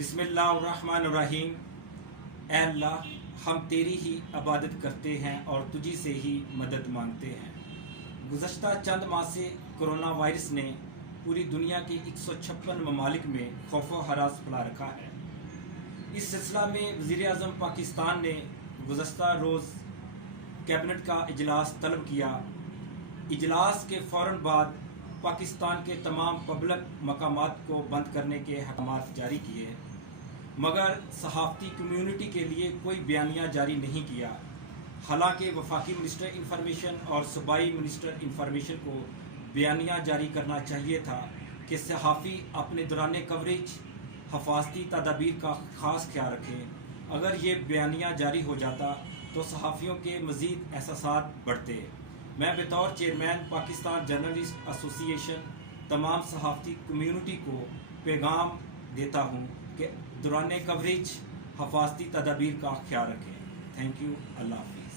बिस्मिल्लाहिर्रहमानिर्रहीम। ऐ अल्लाह, हम तेरी ही इबादत करते हैं और तुझी से ही मदद मांगते हैं। गुज़श्ता चंद माह से कोरोना वायरस ने पूरी दुनिया के 156 ममालिक में खौफ व हरास फैला रखा है। इस सिलसिला में वज़ीर-ए-आज़म पाकिस्तान ने गुज़श्ता रोज़ कैबिनेट का इजलास तलब किया। इजलास के फ़ौरन बाद पाकिस्तान के तमाम पब्लिक मकामात को बंद करने के अहकामात जारी किए, मगर सहाफ़ती कम्यूनिटी के लिए कोई बयानिया जारी नहीं किया। हालांकि वफाकी मिनिस्टर इंफॉर्मेशन और सूबाई मिनिस्टर इंफॉर्मेशन को बयानिया जारी करना चाहिए था कि सहाफ़ी अपने दौरान कवरेज हफाजती तदाबीर का ख़ास ख्याल रखें। अगर ये बयानिया जारी हो जाता तो सहाफ़ियों के मज़ीद एहसासात बढ़ते। मैं बतौर चेयरमैन पाकिस्तान जर्नलिस्ट एसोसिएशन तमाम सहाफ़ती कम्यूनिटी को पैगाम देता हूँ कि दौरान कवरेज हफाजती तदाबीर का ख्याल रखें। Thank you. अल्लाह हाफ़िज़।